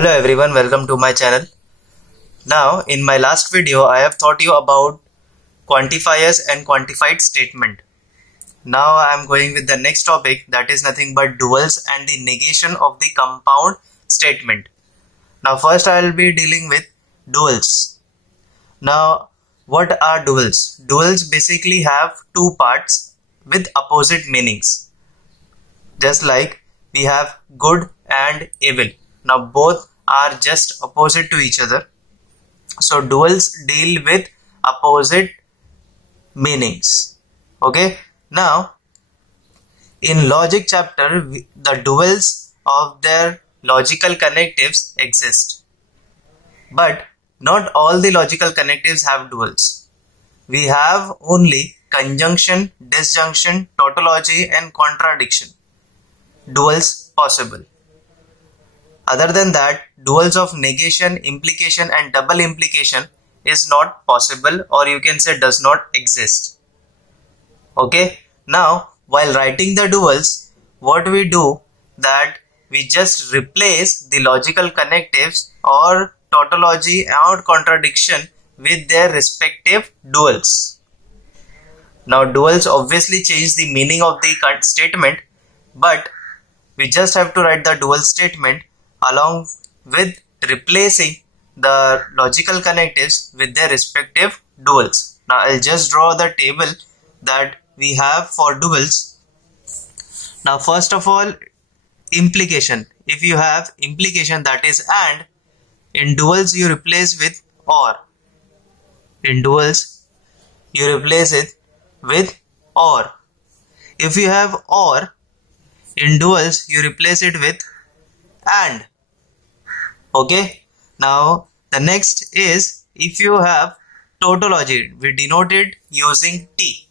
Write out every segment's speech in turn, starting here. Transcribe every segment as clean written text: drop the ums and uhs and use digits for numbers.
Hello everyone, welcome to my channel. Now in my last video I have taught you about quantifiers and quantified statement. Now I am going with the next topic, that is nothing but duals and the negation of the compound statement. Now first I will be dealing with duals. Now what are duals? Duals basically have two parts with opposite meanings. Just like we have good and evil. Now both are just opposite to each other. So duals deal with opposite meanings. Okay. Now in logic chapter, the duals of their logical connectives exist. But not all the logical connectives have duals. We have only conjunction, disjunction, tautology and contradiction duals possible. Other than that, duals of negation, implication and double implication is not possible, or you can say does not exist. Okay. Now while writing the duals, what we do that we just replace the logical connectives or tautology or contradiction with their respective duals. Now duals obviously change the meaning of the statement, but we just have to write the dual statement along with replacing the logical connectives with their respective duals. Now I'll just draw the table that we have for duals. Now first of all, implication. If you have implication, that is and, in duals you replace with or. In duals you replace it with or. If you have or, in duals you replace it with and. Okay. Now the next is if you have tautology, we denote it using T.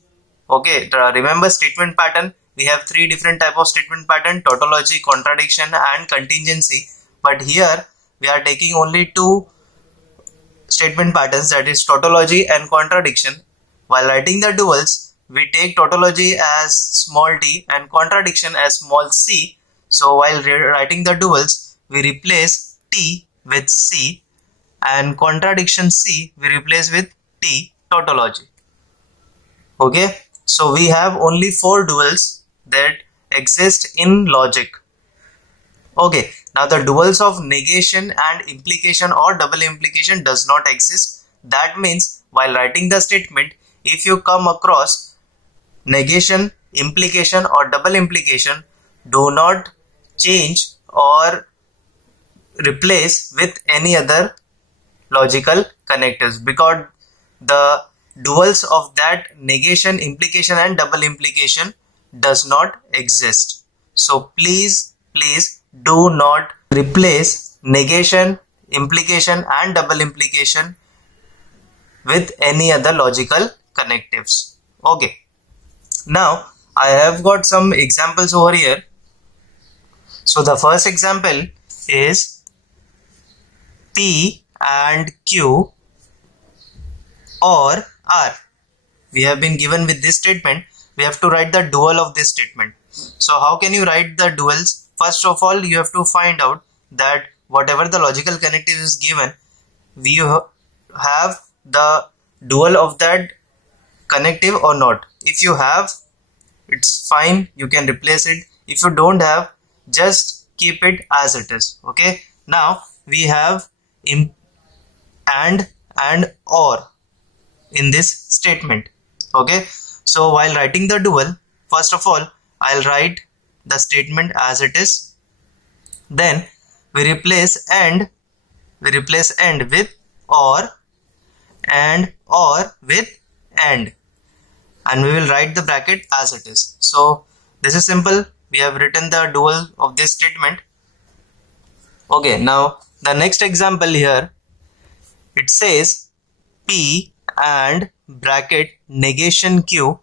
Okay. Remember statement pattern. We have three different type of statement pattern: tautology, contradiction and contingency. But here we are taking only two statement patterns, that is tautology and contradiction. While writing the duals, we take tautology as small t and contradiction as small c. So while writing the duals, we replace t with c and contradiction c we replace with t tautology. Okay. So we have only four duals that exist in logic. Okay. Now the duals of negation and implication or double implication does not exist. That means while writing the statement, if you come across negation, implication or double implication, do not change or replace with any other logical connectives, because the duals of that negation, implication and double implication does not exist. So please do not replace negation, implication and double implication with any other logical connectives. Okay. Now I have got some examples over here. So the first example is P and Q or R. We have been given with this statement. We have to write the dual of this statement. So how can you write the duals? First of all, you have to find out that whatever the logical connective is given, we have the dual of that connective or not. If you have, it's fine, you can replace it. If you don't have, just keep it as it is. Okay. Now we have and or in this statement. Okay. So while writing the dual, first of all I'll write the statement as it is. Then we replace and with or and or with and we will write the bracket as it is. So this is simple. We have written the dual of this statement. Okay. Now the next example here, it says P and bracket negation Q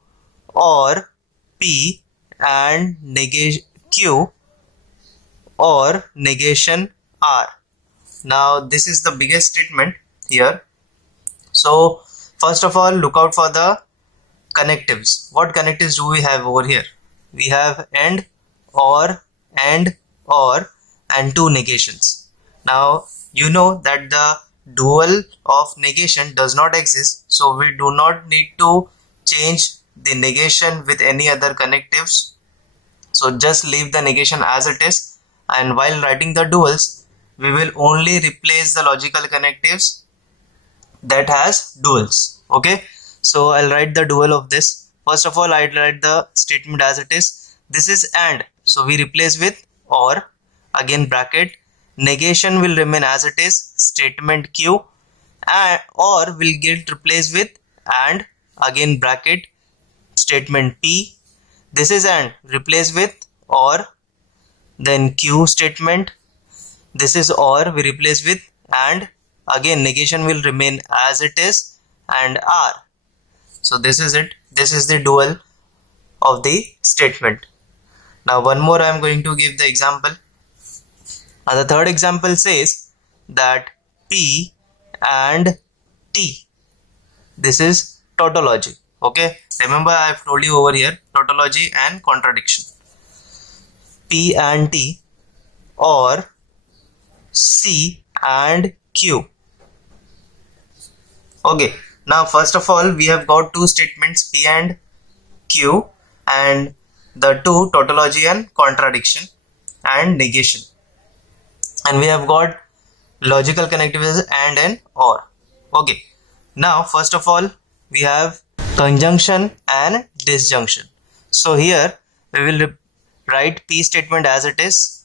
or P and negation Q or negation R. Now this is the biggest statement here. So first of all, look out for the connectives. What connectives do we have over here? We have and, or, and two negations. Now you know that the dual of negation does not exist, so we do not need to change the negation with any other connectives. So just leave the negation as it is, and while writing the duals we will only replace the logical connectives that has duals. Okay, so I'll write the dual of this. First of all, I'll write the statement as it is. This is AND, so we replace with OR, again bracket, negation will remain as it is, statement Q, and OR will get replaced with AND, again bracket, statement P. This is AND, replace with OR, then Q statement. This is OR, we replace with AND, again negation will remain as it is, and R. So this is it. This is the dual of the statement. Now one more I am going to give the example. The third example says that P and T. This is tautology. Okay, remember I have told you over here tautology and contradiction. P and T, or C and Q. Okay, now first of all we have got two statements, P and Q, and the two tautology and contradiction and negation, and we have got logical connectivity and OR. Okay, now first of all we have conjunction and disjunction. So here we will write P statement as it is,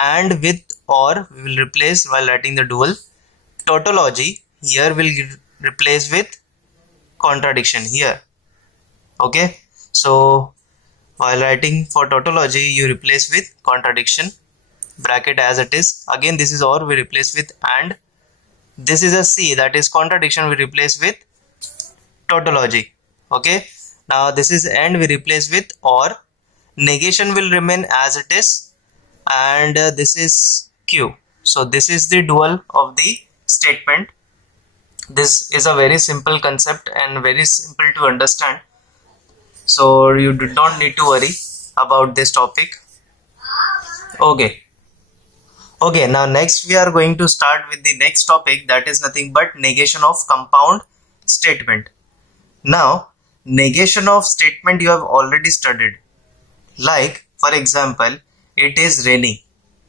and with OR we will replace while writing the dual. Tautology here will replace with contradiction here. Okay, so while writing for tautology you replace with contradiction, bracket as it is, again this is OR, we replace with AND. This is a C, that is contradiction, we replace with tautology. Okay, now this is AND, we replace with OR, negation will remain as it is, and this is Q. So this is the dual of the statement. This is a very simple concept and very simple to understand, so you do not need to worry about this topic. Okay, now next we are going to start with the next topic, that is nothing but negation of compound statement. Now negation of statement you have already studied. Like for example, it is raining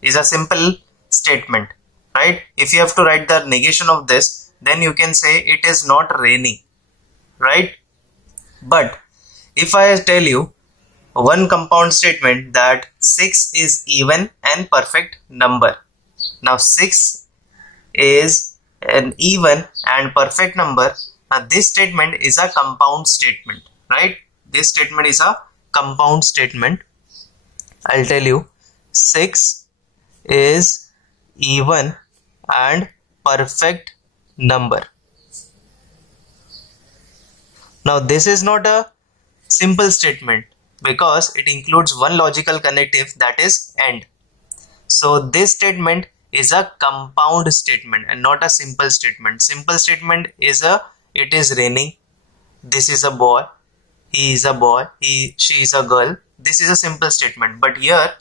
is a simple statement, right? If you have to write the negation of this, then you can say it is not raining, right? But if I tell you one compound statement that 6 is even and perfect number. Now 6 is an even and perfect number. Now this statement is a compound statement, right? This statement is a compound statement. I'll tell you 6 is even and perfect number. Now this is not a simple statement because it includes one logical connective, that is AND. So this statement is a compound statement and not a simple statement. Simple statement is it is raining, this is a boy, he is a boy, she is a girl. This is a simple statement, but here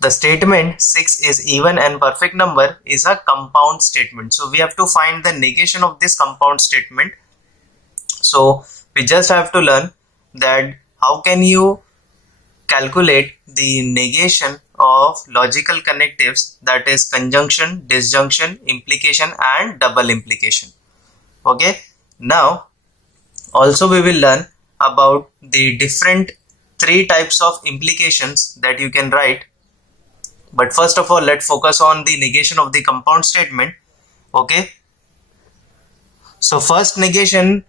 the statement 6 is even and perfect number is a compound statement. So we have to find the negation of this compound statement. So we just have to learn that how can you calculate the negation of logical connectives, that is conjunction, disjunction, implication and double implication. Okay, now also we will learn about the different three types of implications that you can write. But first of all, let's focus on the negation of the compound statement. Okay, so first negation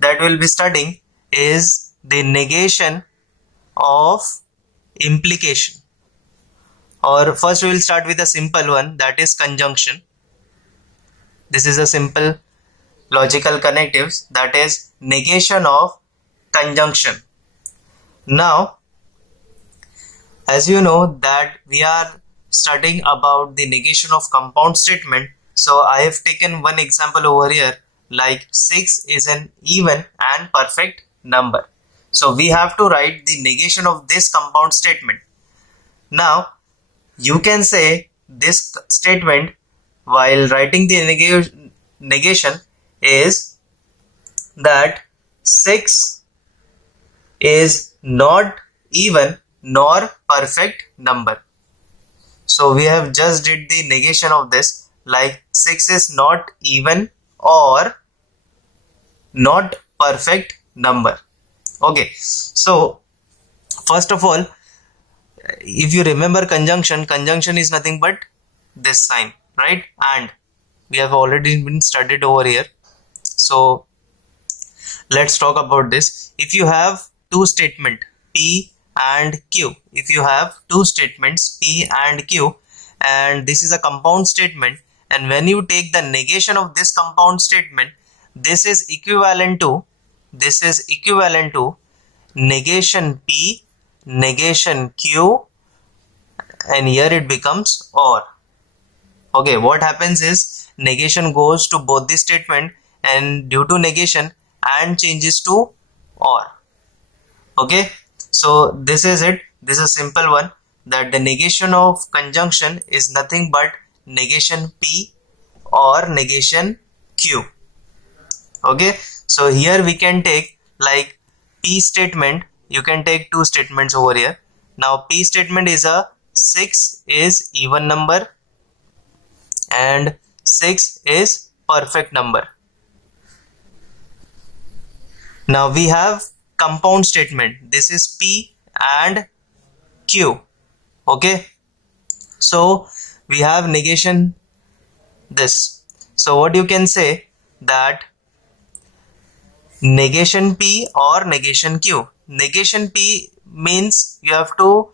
that we'll be studying is the negation of implication, or first we will start with a simple one, that is conjunction. This is a simple logical connectives, that is negation of conjunction. Now as you know that we are studying about the negation of compound statement, so I have taken one example over here, like 6 is an even and perfect number. So we have to write the negation of this compound statement. Now you can say this statement while writing the negation is that 6 is not even nor perfect number. So we have just did the negation of this, like 6 is not even or not perfect number. Okay, so first of all, if you remember conjunction is nothing but this sign, right? And we have already been studied over here. So let's talk about this. If you have two statements P and Q, if you have two statements P and Q, and this is a compound statement, and when you take the negation of this compound statement, this is equivalent to negation P, negation Q, and here it becomes OR. Okay, what happens is negation goes to both the statement, and due to negation and changes to OR. Okay, so this is it. This is a simple one, that the negation of conjunction is nothing but negation P or negation Q. Okay, so here we can take like P statement. You can take two statements over here. Now P statement is a 6 is even number and 6 is perfect number. Now we have compound statement. This is P and Q. Okay, so we have negation this. So what you can say, that negation P or negation Q. Negation P means you have to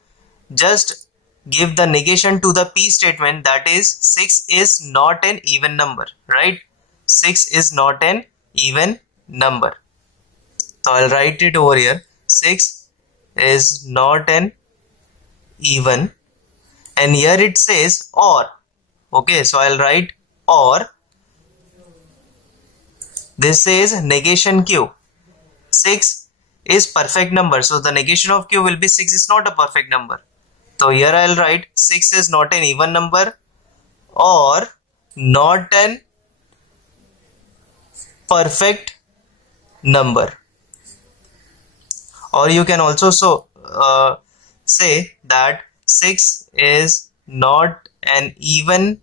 just give the negation to the P statement, that is 6 is not an even number, right? 6 is not an even number. So I'll write it over here. 6 is not an even, and here it says OR. Okay, so I'll write OR. This says negation Q. 6 is perfect number, so the negation of Q will be 6 is not a perfect number. So here I'll write 6 is not an even number or not an perfect number. Or you can also say that 6 is not an even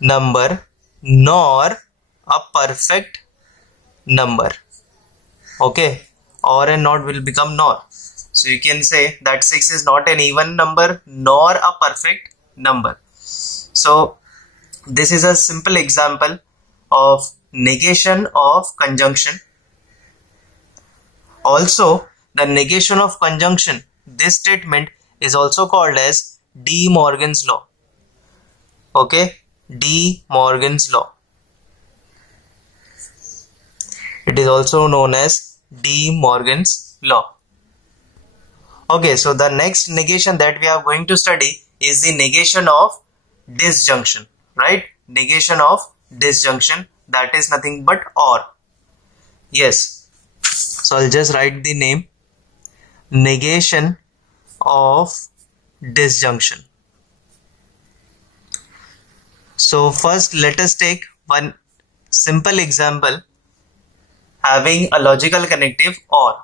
number nor a perfect number. Okay, or and not will become nor. So you can say that 6 is not an even number nor a perfect number. So this is a simple example of negation of conjunction. Also, the negation of conjunction, this statement is also called as De Morgan's law. Okay, De Morgan's law. It is also known as De Morgan's law. Okay, so the next negation that we are going to study is the negation of disjunction, right? Negation of disjunction, that is nothing but OR. Yes. So I'll just write the name, negation of disjunction. So first let us take one simple example having a logical connective OR.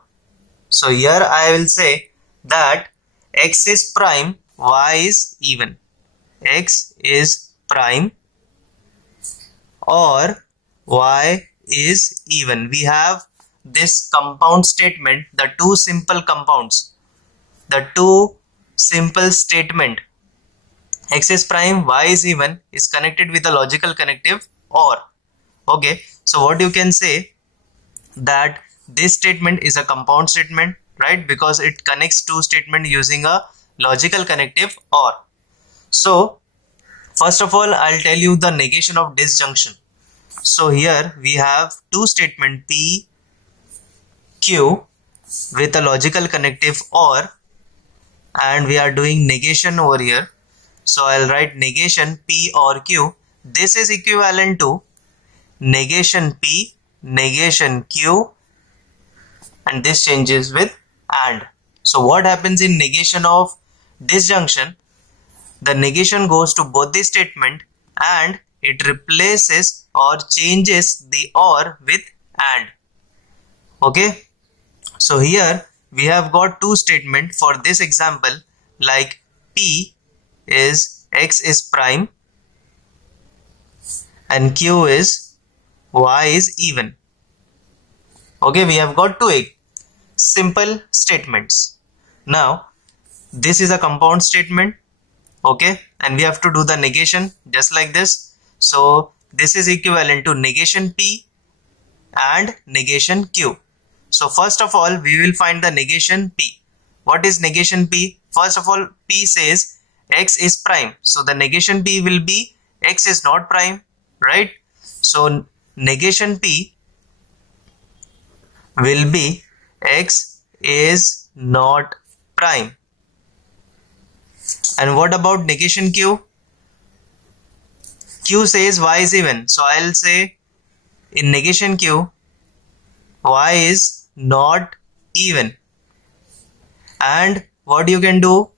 So here I will say that X is prime, Y is even. X is prime or Y is even. We have this compound statement, the two simple compounds, the two simple statement X is prime, Y is even is connected with the logical connective OR. Okay, so what you can say, that this statement is a compound statement, right? Because it connects two statements using a logical connective OR. So first of all, I'll tell you the negation of disjunction. So here we have two statements P, Q with a logical connective OR, and we are doing negation over here. So I'll write negation P or Q. This is equivalent to negation P, negation Q, and this changes with AND. So what happens in negation of disjunction? the negation goes to both the statement and it replaces or changes the or with and. Okay, so here we have got two statements for this example, like P is X is prime and Q is Y is even. Okay, we have got two simple statements. Now this is a compound statement, okay, and we have to do the negation just like this. So this is equivalent to negation P and negation Q. So first of all, we will find the negation P. What is negation P? First of all, P says X is prime. So the negation P will be X is not prime, right? So negation P will be X is not prime. And what about negation Q? Q says Y is even. So I'll say in negation Q, Y is not even. And what you can do?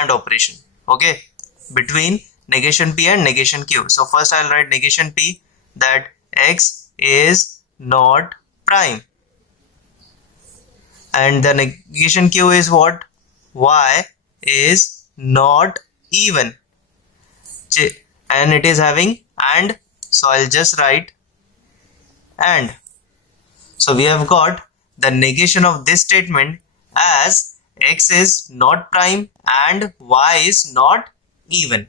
AND operation, okay, between negation P and negation Q. So first I'll write negation P, that X is not prime, and the negation Q is what? Y is not even, and it is having AND, so I'll just write AND. So we have got the negation of this statement as X is not prime and Y is not even.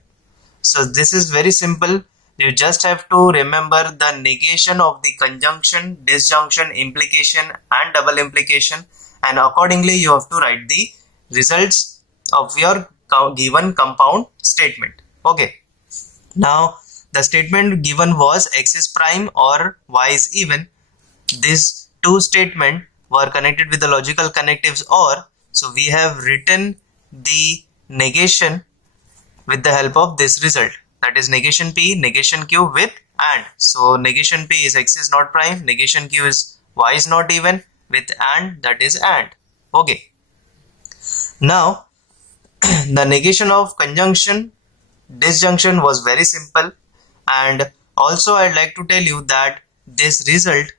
So this is very simple. You just have to remember the negation of the conjunction, disjunction, implication and double implication, and accordingly you have to write the results of your given compound statement. Okay, now the statement given was X is prime or Y is even. These two statements were connected with the logical connectives OR. So we have written the negation with the help of this result, that is negation P, negation Q with AND. So negation P is X is not prime, negation Q is Y is not even, with AND, that is AND. Okay. Now the negation of conjunction, disjunction was very simple, and also I'd like to tell you that this result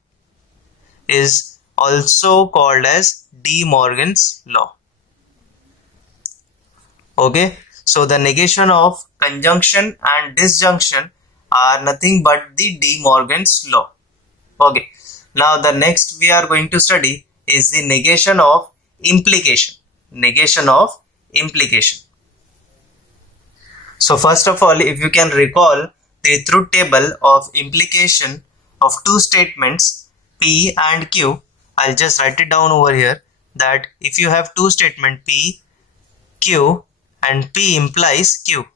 is also called as De Morgan's law. Okay, so the negation of conjunction and disjunction are nothing but the De Morgan's law. Okay, now the next we are going to study is the negation of implication. Negation of implication. So first of all, if you can recall the truth table of implication of two statements P and Q, I'll just write it down over here, that if you have two statements P, Q and P implies Q,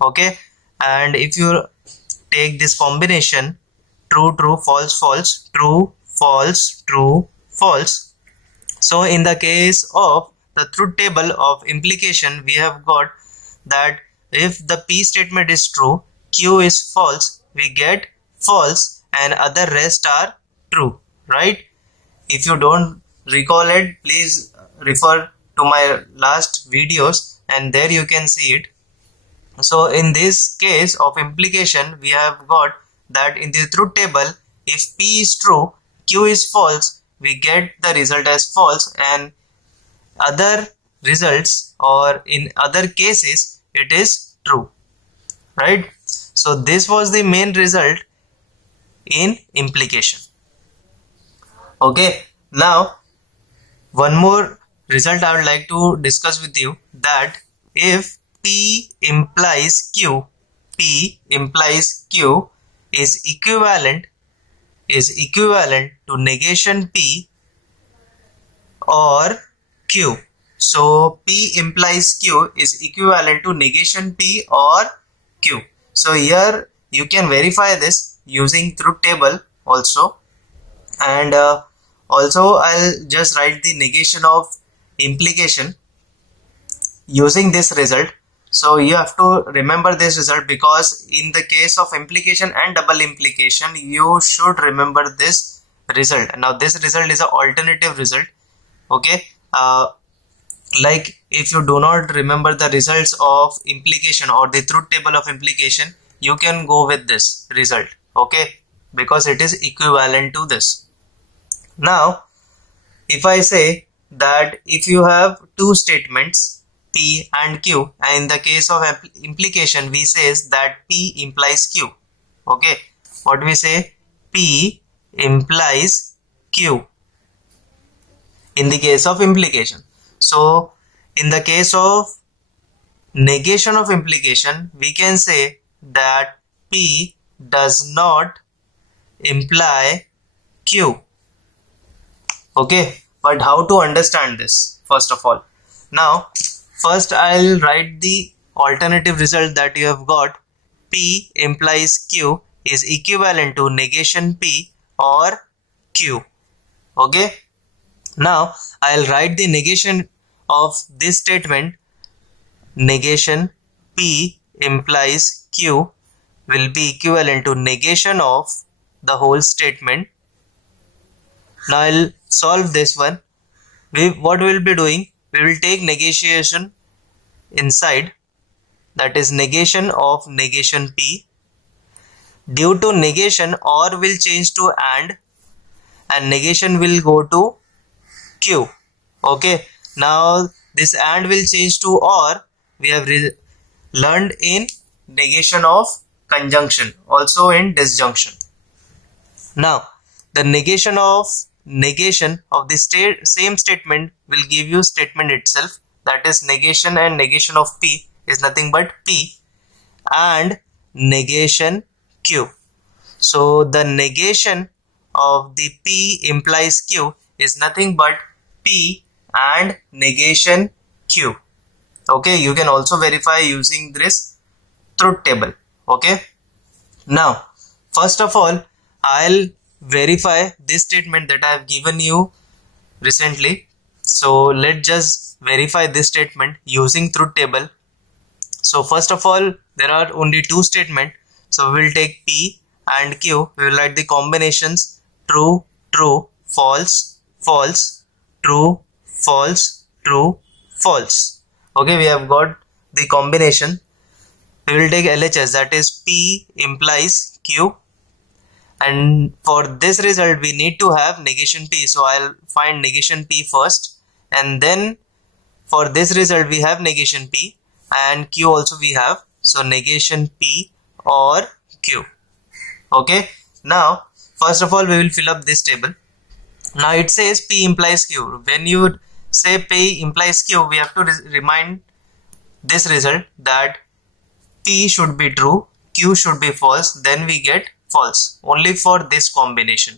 okay, and if you take this combination true, true, false, false, true, false, true, false. So in the case of the truth table of implication, we have got that if the P statement is true, Q is false, we get false and other rest are true, right? If you don't recall it, please refer to my last videos and there you can see it. So in this case of implication, we have got that in the truth table, if P is true, Q is false, we get the result as false, and other results or in other cases it is true, right? So this was the main result in implication. Okay, now one more result I would like to discuss with you, that if P implies Q, P implies Q is equivalent to negation P or Q. So P implies Q is equivalent to negation P or Q. So here you can verify this using truth table also, and also I'll just write the negation of implication using this result. So you have to remember this result, because in the case of implication and double implication you should remember this result. Now this result is an alternative result, okay, Like if you do not remember the results of implication or the truth table of implication, you can go with this result, okay, because it is equivalent to this. Now if I say that if you have two statements P and Q, and in the case of implication we says that P implies Q, okay, what we say, P implies Q in the case of implication. So in the case of negation of implication, we can say that P does not imply Q. Okay, but how to understand this? First of all, now first I'll write the alternative result that you have got. P implies Q is equivalent to negation P or Q. Okay, now I'll write the negation of this statement. Negation P implies Q will be equivalent to negation of the whole statement. Now I'll solve this one. What we will be doing, we will take negation inside, that is negation of negation P. Due to negation, OR will change to AND negation will go to Q. Okay, now this AND will change to OR. We have learned in negation of conjunction, also in disjunction. Now the negation of this same statement will give you statement itself, that is negation and negation of P is nothing but P and negation Q. So the negation of the P implies Q is nothing but P and negation Q. Okay, you can also verify using this truth table. Okay, now first of all I'll verify this statement that I have given you recently. So let's just verify this statement using truth table. So first of all, there are only two statements, so we will take P and Q. We will write the combinations true, true, false, false, true, false, true, false. Okay, we have got the combination. We will take LHS, that is P implies Q, and for this result we need to have negation P, so I'll find negation P first, and then for this result we have negation P and Q also we have, so negation P or Q. Okay, now first of all we will fill up this table. Now it says P implies Q. When you say P implies Q, we have to remind this result that P should be true, Q should be false, then we get false only for this combination.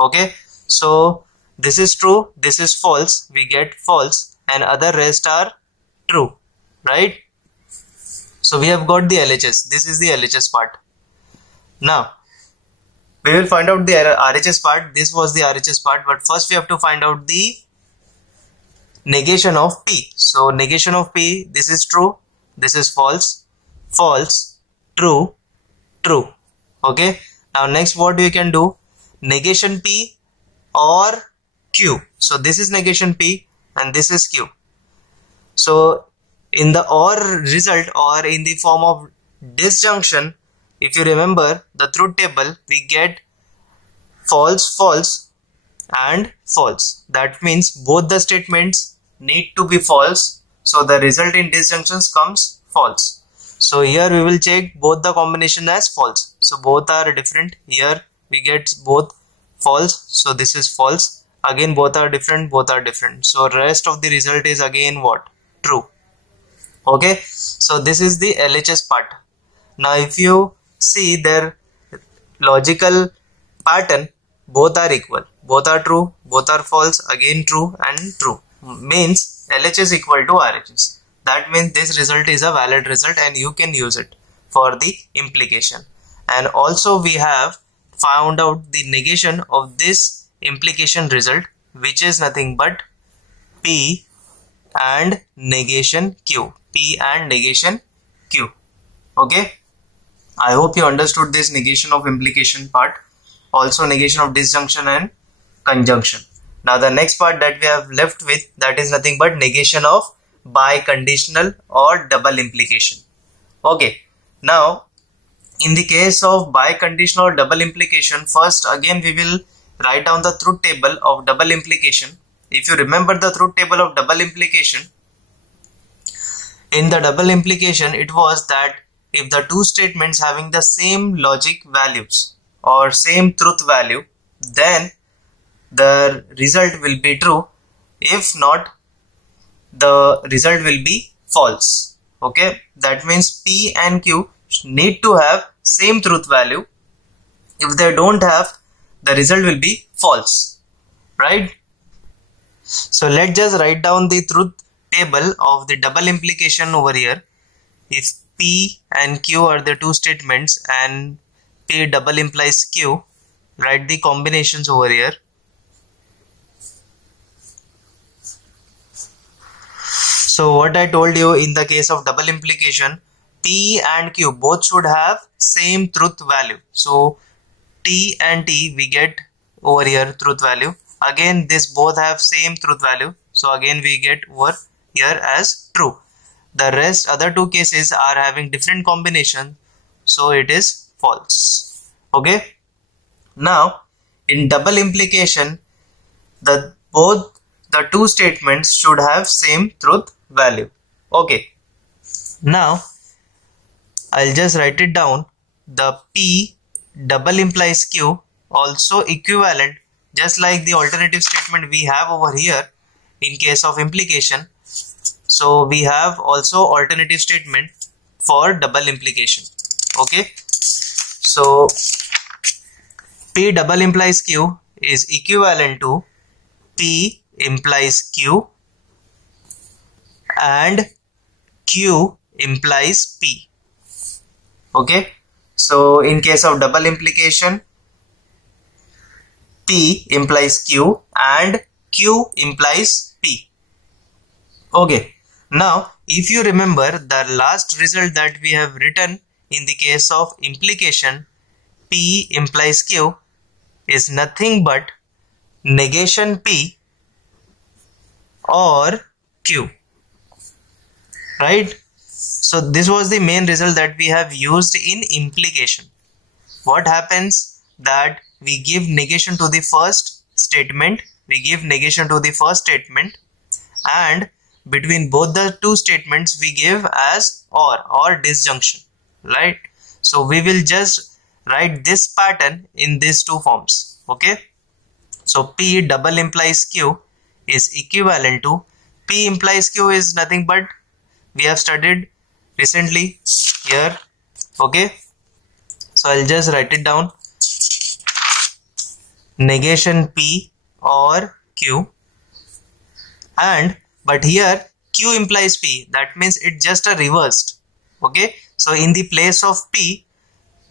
Okay, so this is true, this is false, we get false, and other rest are true, right? So we have got the LHS. This is the LHS part. Now we will find out the RHS part. This was the RHS part, but first we have to find out the negation of P. So negation of P, this is true, this is false, false, true, true. Okay, now next what we can do, negation P or Q. So this is negation P and this is Q. So in the OR result or in the form of disjunction, if you remember the truth table, we get false, false and false. That means both the statements need to be false, so the result in disjunctions comes false. So here we will check both the combination as false, so both are different. Here we get both false, so this is false. Again both are different, so rest of the result is again what? True. Okay, so this is the LHS part. Now if you see their logical pattern, both are equal, both are true, both are false, again true and true, means LHS equal to RHS. That means this result is a valid result and you can use it for the implication. And also we have found out the negation of this implication result, which is nothing but P and negation Q. P and negation Q. Okay, I hope you understood this negation of implication part, also negation of disjunction and conjunction. Now the next part that we have left with, that is nothing but negation of biconditional or double implication. Okay, now in the case of biconditional or double implication, first again we will write down the truth table of double implication. If you remember the truth table of double implication, in the double implication it was that if the two statements having the same logic values or same truth value, then the result will be true. If not, the result will be false. Okay, that means P and Q need to have same truth value. If they don't have, the result will be false, right? So let's just write down the truth table of the double implication over here. If P and Q are the two statements and P double implies Q, write the combinations over here. So what I told you, in the case of double implication, P and Q both should have same truth value. So T and T we get over here truth value. Again this both have same truth value. So again we get over here as true. The rest other two cases are having different combination. So it is false. Okay. Now in double implication, both the two statements should have same truth value. Okay. Now I'll just write it down. The P double implies Q also equivalent, just like the alternative statement we have over here in case of implication. So we have also alternative statement for double implication. Okay. So P double implies Q is equivalent to P implies Q and Q implies P. Okay, so in case of double implication, P implies Q and Q implies P. Okay, now if you remember the last result that we have written in the case of implication, P implies Q is nothing but negation P or Q, right? So this was the main result that we have used in implication. What happens that we give negation to the first statement, and between both the two statements we give as or disjunction, right? So we will just write this pattern in these two forms. Okay, so P double implies Q is equivalent to P implies Q is nothing but we have studied recently here. Okay, so I'll just write it down, negation P or Q, and but here Q implies P, that means it's just a reversed. Okay, so in the place of P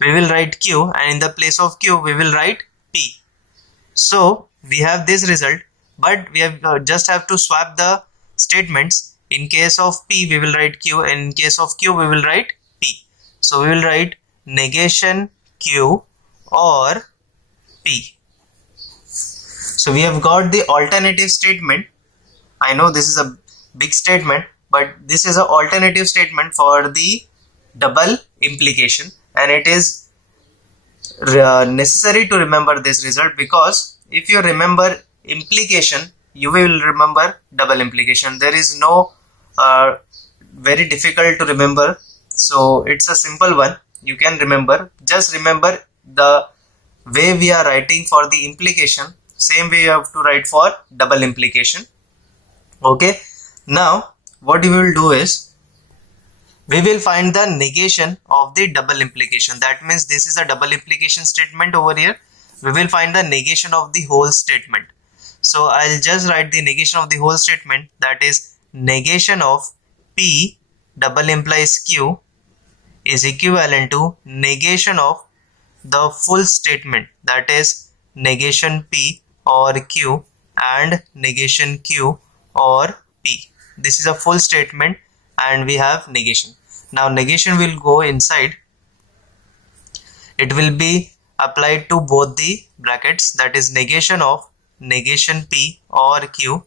we will write Q and in the place of Q we will write P. So we have this result, but we have just have to swap the statements. In case of P we will write Q and in case of Q we will write P. So we will write negation Q or P. So we have got the alternative statement. I know this is a big statement, but this is an alternative statement for the double implication, and it is necessary to remember this result, because if you remember implication you will remember double implication. There is no very difficult to remember, so it's a simple one. You can remember. Just remember the way we are writing for the implication, same way you have to write for double implication. Okay, now what we will do is we will find the negation of the double implication. That means this is a double implication statement over here. We will find the negation of the whole statement. So I'll just write the negation of the whole statement, that is negation of P double implies Q is equivalent to negation of the full statement, that is negation P or Q and negation Q or P. This is a full statement and we have negation. Now negation will go inside. It will be applied to both the brackets, that is negation of negation P or Q,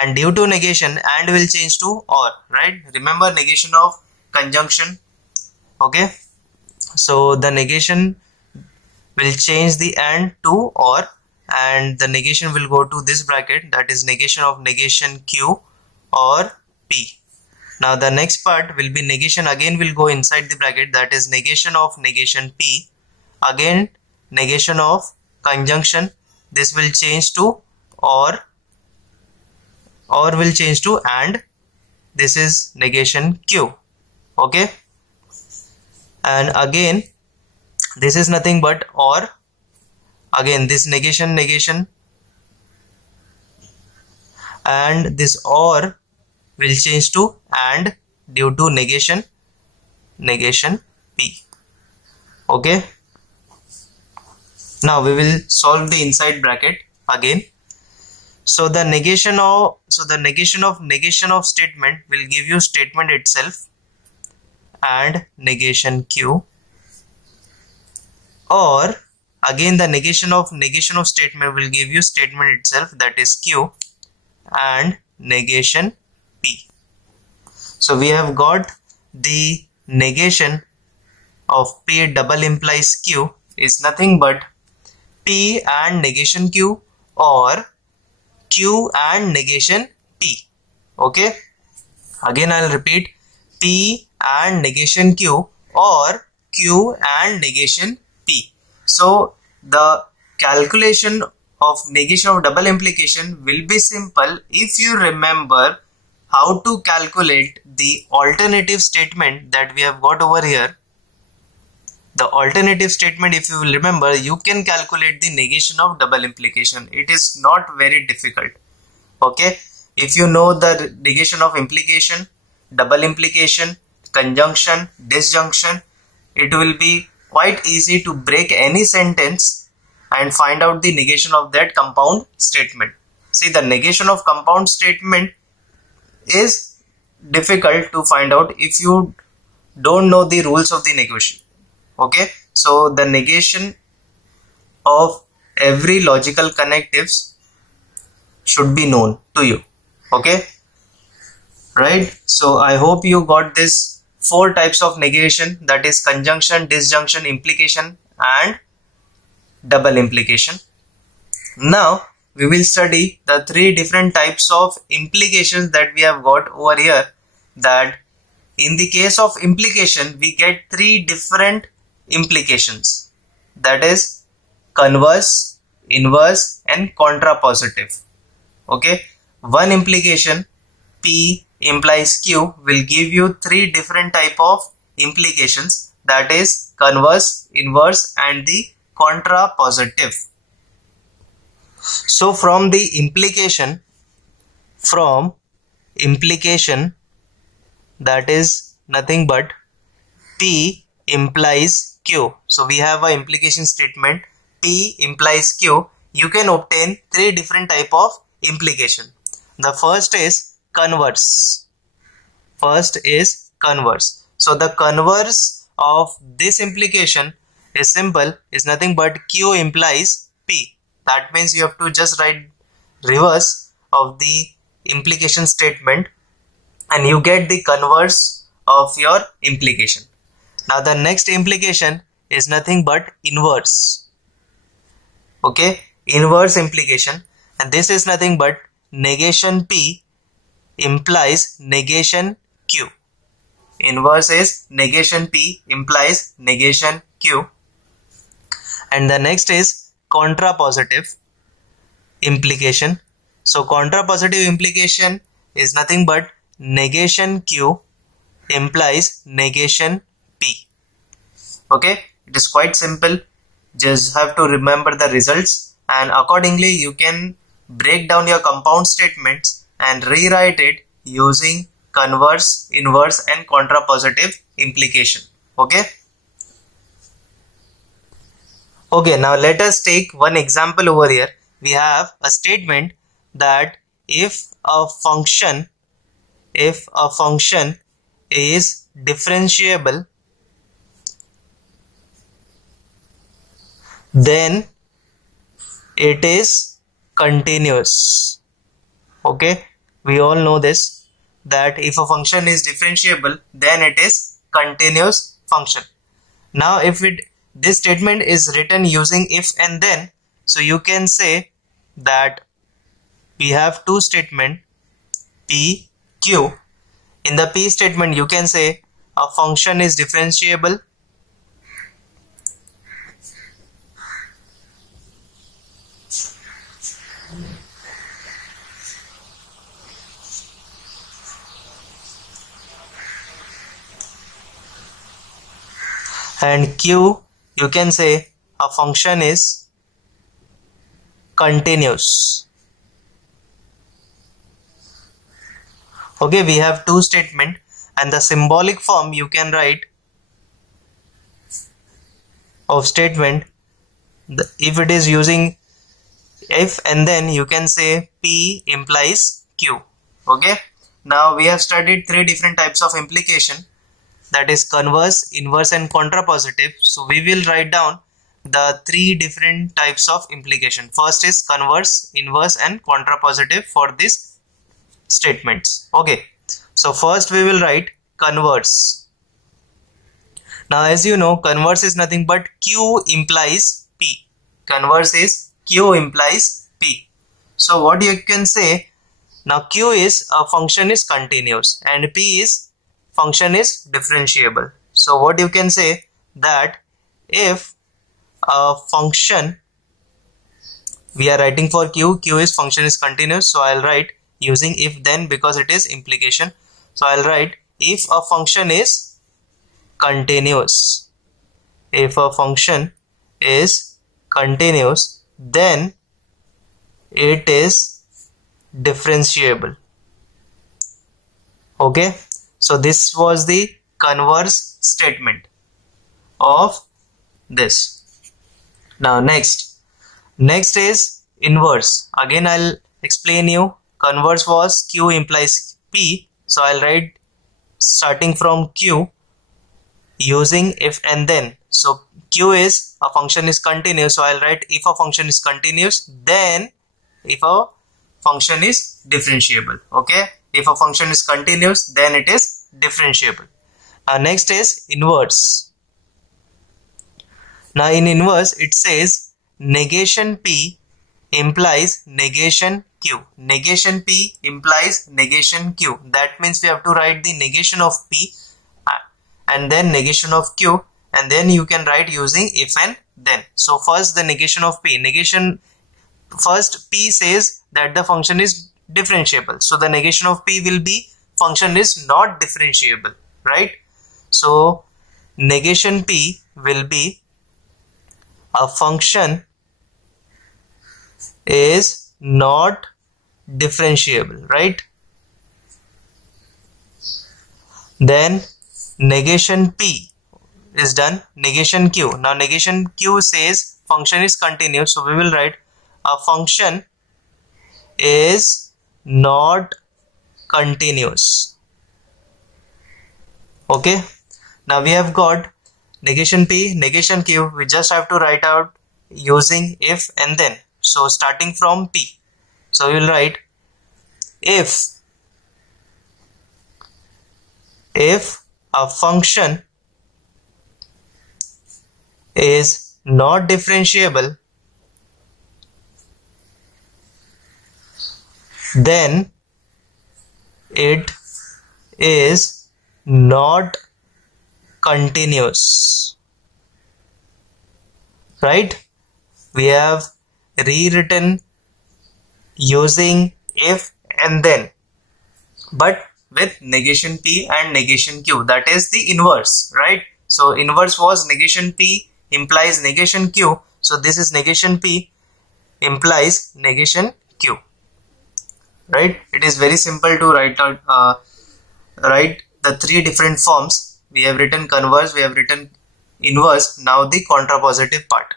and due to negation and will change to or, right? Remember negation of conjunction. Okay, so the negation will change the and to or, and the negation will go to this bracket, that is negation of negation Q or P. Now the next part will be negation, again will go inside the bracket, that is negation of negation P, again negation of conjunction, this will change to or will change to and, this is negation Q. Okay, and again this is nothing but or, again this negation and this or will change to and due to negation P. Okay, now we will solve the inside bracket again. So the negation of negation of statement will give you statement itself and negation Q, or again the negation of statement will give you statement itself, that is Q, and negation P. So we have got the negation of P double implies Q is nothing but P and negation Q or Q and negation P. Okay, again I'll repeat, P and negation Q or Q and negation P. So the calculation of negation of double implication will be simple if you remember how to calculate the alternative statement that we have got over here. The alternative statement, if you will remember, you can calculate the negation of double implication. It is not very difficult. Okay, if you know the negation of implication, double implication, conjunction, disjunction, it will be quite easy to break any sentence and find out the negation of that compound statement. See, the negation of compound statement is difficult to find out if you don't know the rules of the negation. Okay, so the negation of every logical connectives should be known to you. Okay, right? So I hope you got this 4 types of negation, that is conjunction, disjunction, implication and double implication. Now we will study the 3 different types of implications that we have got over here. That in the case of implication we get 3 different implications, that is converse, inverse and contrapositive. Okay, one implication P implies Q will give you 3 different type of implications, that is converse, inverse and the contrapositive. So from the implication, that is nothing but P implies Q. So we have a implication statement P implies Q. You can obtain 3 different type of implication. The first is converse. So the converse of this implication is simple, is nothing but Q implies P. That means you have to just write reverse of the implication statement and you get the converse of your implication. Now the next implication is nothing but inverse. Okay, inverse implication, and this is nothing but negation P implies negation Q. Inverse is negation P implies negation Q. And the next is contrapositive implication. So contrapositive implication is nothing but negation Q implies negation P. Okay, it is quite simple. Just have to remember the results and accordingly you can break down your compound statements and rewrite it using converse, inverse and contrapositive implication. Okay. Okay, now let us take one example over here. We have a statement that if a function is differentiable, then it is continuous. Okay, we all know this, that if a function is differentiable, then it is continuous function. Now if this statement is written using if and then, so you can say that we have two statements, P, Q. In the P statement, you can say a function is differentiable and Q, you can say a function is continuous. Okay, we have two statements, and the symbolic form you can write of statement, if it is using if and then, you can say P implies Q. Okay, now we have studied three different types of implication, that is converse, inverse and contrapositive. So we will write down the three different types of implication. First is converse, inverse and contrapositive for these statements. Okay, so first we will write converse. Now as you know, converse is nothing but Q implies P. Converse is Q implies P. So what you can say, now Q is a function is continuous and P is function is differentiable. So what you can say, that if a function, we are writing for Q, Q is function is continuous, so I'll write using if then because it is implication. So I'll write if a function is continuous. If a function is continuous, then it is differentiable. Okay, so this was the converse statement of this. Now next is inverse. Again I'll explain you. Converse was Q implies P, so I'll write starting from Q using if and then. So Q is a function is continuous, so I'll write if a function is continuous, then if a function is differentiable. Okay, if a function is continuous, then it is differentiable. Now next is inverse. Now in inverse it says negation P implies negation Q. Negation P implies negation Q. That means we have to write the negation of P and then negation of Q, and then you can write using if and then. So first the negation of P. Negation, first P says that the function is differentiable. So the negation of P will be function is not differentiable, right? So negation P will be a function is not differentiable, right? Then negation P is done. Negation Q. Now negation Q says function is continuous, so we will write a function is not continuous. Okay, now we have got negation P, negation Q. We just have to write out using if and then. So starting from P, so we will write if a function is not differentiable, then it is not continuous, right? We have rewritten using if and then, but with negation P and negation Q, that is the inverse, right? So inverse was negation P implies negation Q, so this is negation P implies negation Q, right? It is very simple to write out write the three different forms. We have written converse, we have written inverse, now the contrapositive part.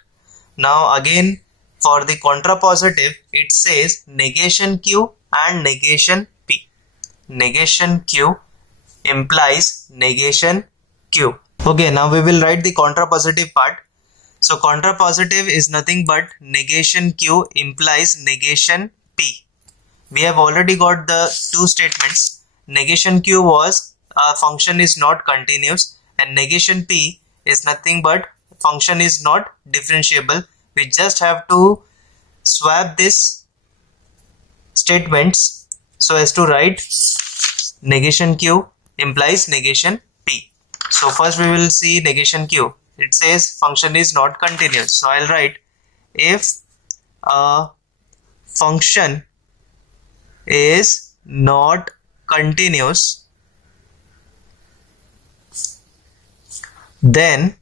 Now again for the contrapositive, it says negation Q and negation P. Negation Q implies negation Q. Okay, now we will write the contrapositive part. So contrapositive is nothing but negation Q implies negation P. We have already got the two statements. Negation Q was a function is not continuous, and negation P is nothing but function is not differentiable. We just have to swap this statements so as to write negation Q implies negation P. So first we will see negation Q. It says function is not continuous. So I'll write if a function is not continuous, then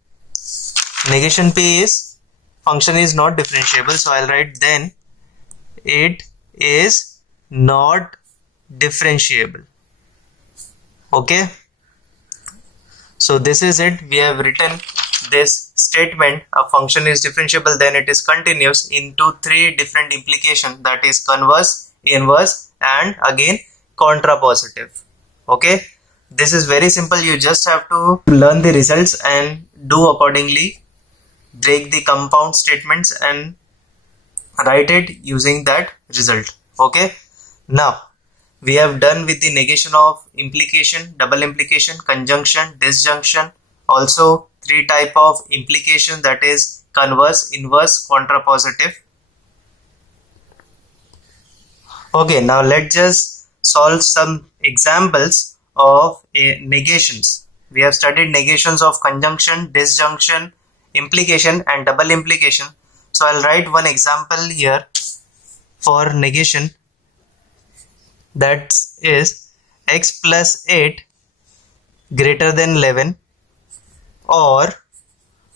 negation P is function is not differentiable. So I'll write then it is not differentiable. Okay, so this is it. We have written this statement, a function is differentiable then it is continuous, into three different implications, that is converse, inverse and again contrapositive. Okay, this is very simple. You just have to learn the results and do accordingly, break the compound statements and write it using that result. Okay, now we have done with the negation of implication, double implication, conjunction, disjunction, also three type of implication, that is converse, inverse, contrapositive. Okay, now let's just solve some examples of negations. We have studied negations of conjunction, disjunction, implication and double implication. So I'll write one example here for negation, that is x plus 8 greater than 11 or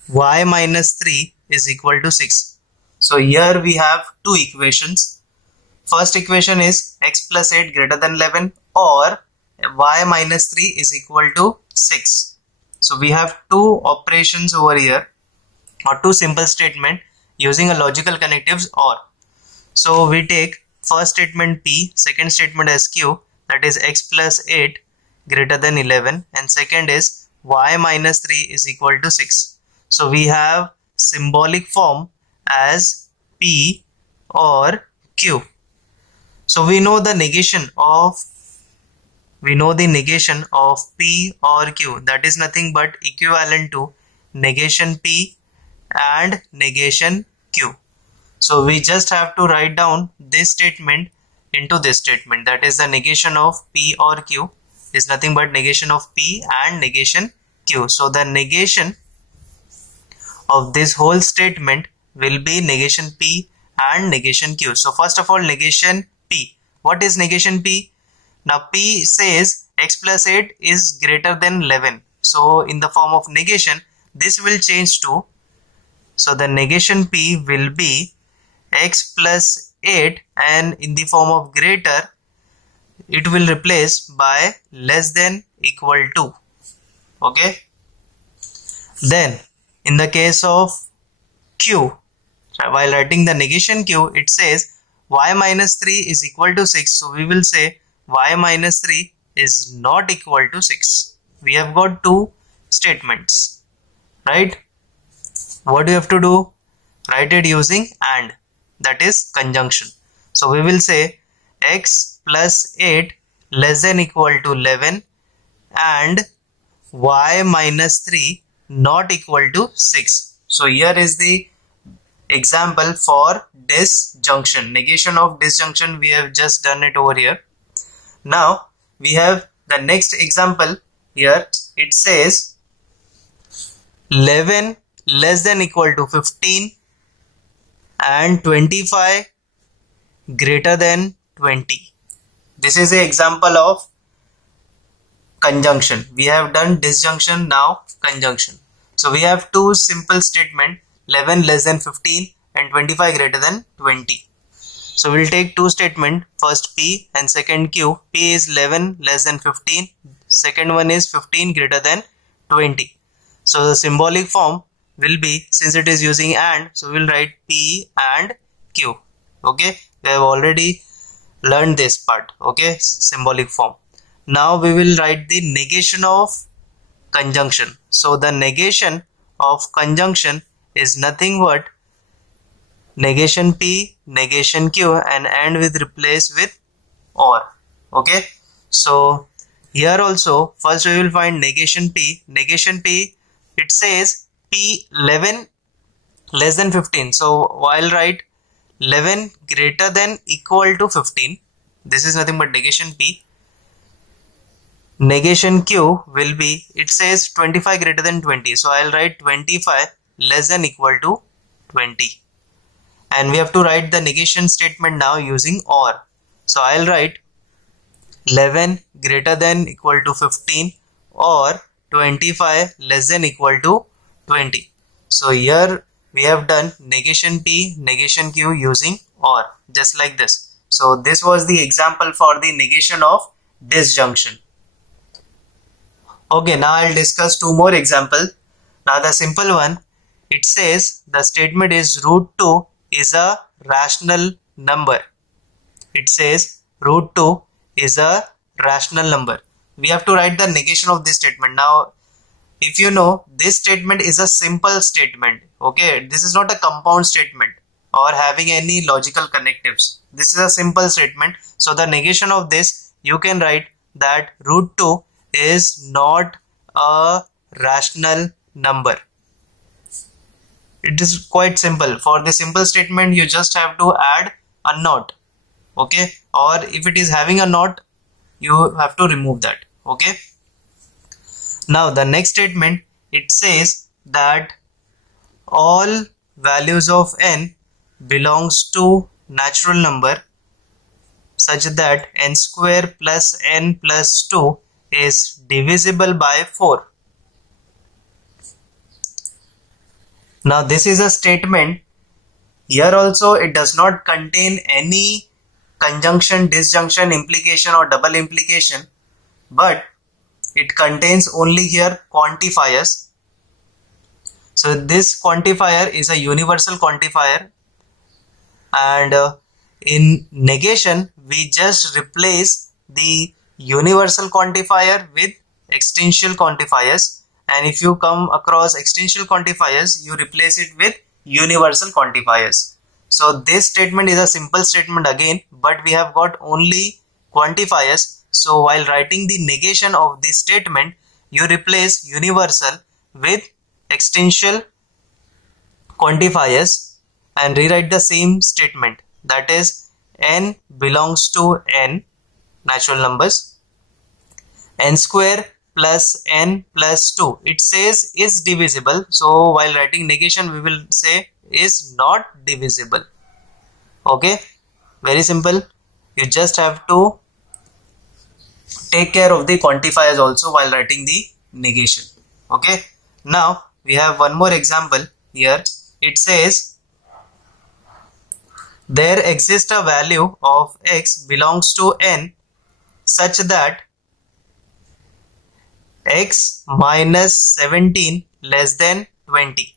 y minus 3 is equal to 6. So here we have two equations. First equation is x plus 8 greater than 11 or y minus 3 is equal to 6. So we have two operations over here, or two simple statement using a logical connectives OR. So we take first statement P, second statement as Q, that is x plus 8 greater than 11, and second is y minus 3 is equal to 6. So we have symbolic form as P or Q. So we know the negation of P or Q, that is nothing but equivalent to negation P and negation Q. So we just have to write down this statement into this statement, that is the negation of P or Q is nothing but negation of P and negation Q. So the negation of this whole statement will be negation P and negation Q. So first of all, negation P. What is negation P? Now P says x plus 8 is greater than 11. So in the form of negation, this will change to, so the negation P will be x plus 8, and in the form of greater, it will replace by less than equal to. Okay. Then in the case of Q, while writing the negation Q, it says y minus 3 is equal to 6. So we will say y minus 3 is not equal to 6. We have got two statements, right? What do you have to do? Write it using AND, that is conjunction. So we will say x plus 8 less than equal to 11 and y minus 3 not equal to 6. So here is the example for disjunction, negation of disjunction. We have just done it over here. Now we have the next example here. It says 11 less than equal to 15 and 25 greater than 20. This is the example of conjunction. We have done disjunction, now conjunction. So we have two simple statement, 11 less than 15 and 25 greater than 20. So we'll take two statement, first P and second Q. P is 11 less than 15, second one is 15 greater than 20. So the symbolic form will be, since it is using AND, so we'll write P and Q. Okay, we have already learned this part. Okay, symbolic form. Now we will write the negation of conjunction. So the negation of conjunction is nothing but negation P, negation Q, and end with replace with OR. Okay, so here also first we will find negation P. Negation P, it says P11 less than 15. So while write 11 greater than equal to 15, this is nothing but negation P. Negation Q will be, it says 25 greater than 20. So I'll write 25 less than equal to 20. And we have to write the negation statement now using OR. So I'll write 11 greater than equal to 15 or 25 less than equal to 20. So here we have done negation P, negation Q using OR, just like this. So this was the example for the negation of disjunction. Okay, now I'll discuss two more examples. Now the simple one, it says the statement is root 2 is a rational number. It says root 2 is a rational number. We have to write the negation of this statement. Now if you know, this statement is a simple statement. Okay, this is not a compound statement or having any logical connectives. This is a simple statement. So the negation of this, you can write that root 2 is not a rational number. It is quite simple. For the simple statement, you just have to add a not. Okay, or if it is having a not, you have to remove that. Okay, now the next statement, it says that all values of n belongs to natural number such that n square plus n plus 2 is divisible by 4. Now this is a statement. Here also it does not contain any conjunction, disjunction, implication or double implication, but it contains only here quantifiers. So this quantifier is a universal quantifier, and in negation we just replace the universal quantifier with extensional quantifiers, and if you come across extensional quantifiers, you replace it with universal quantifiers. So this statement is a simple statement again, but we have got only quantifiers. So while writing the negation of this statement, you replace universal with extensional quantifiers and rewrite the same statement, that is n belongs to n natural numbers, n square plus n plus 2, it says is divisible. So while writing negation, we will say is not divisible. Okay, very simple. You just have to take care of the quantifiers also while writing the negation. Okay, now we have one more example here. It says there exists a value of x belongs to n such that x minus 17 less than 20.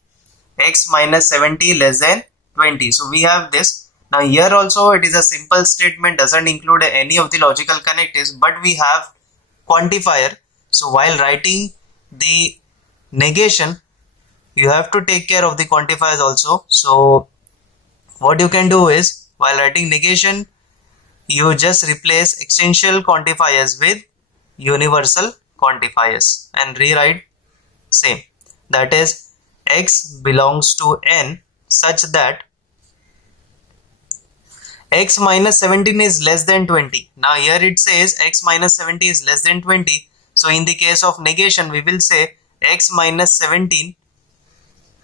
X minus 70 less than 20. So we have this. Now here also it is a simple statement, doesn't include any of the logical connectives, but we have quantifier. So while writing the negation, you have to take care of the quantifiers also. So what you can do is, while writing negation, you just replace extensional quantifiers with universal quantifiers and rewrite same, that is x belongs to n such that x minus 17 is less than 20. Now here it says x minus 70 is less than 20. So in the case of negation, we will say x minus 17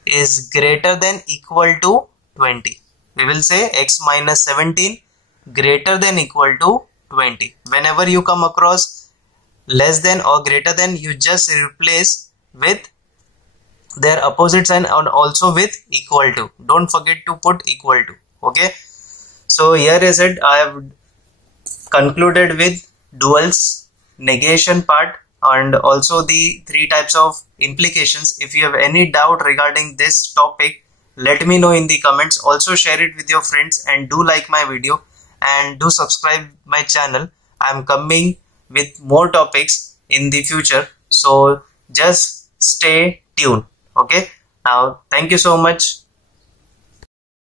is greater than equal to 20. We will say x minus 17 greater than equal to 20. Whenever you come across less than or greater than, you just replace with their opposite sign and also with equal to. Don't forget to put equal to. Okay, so here is it. I have concluded with duals, negation part, and also the three types of implications. If you have any doubt regarding this topic, let me know in the comments. Also share it with your friends and do like my video and do subscribe my channel. I am coming with more topics in the future, so just stay tuned. Okay, Now, thank you so much.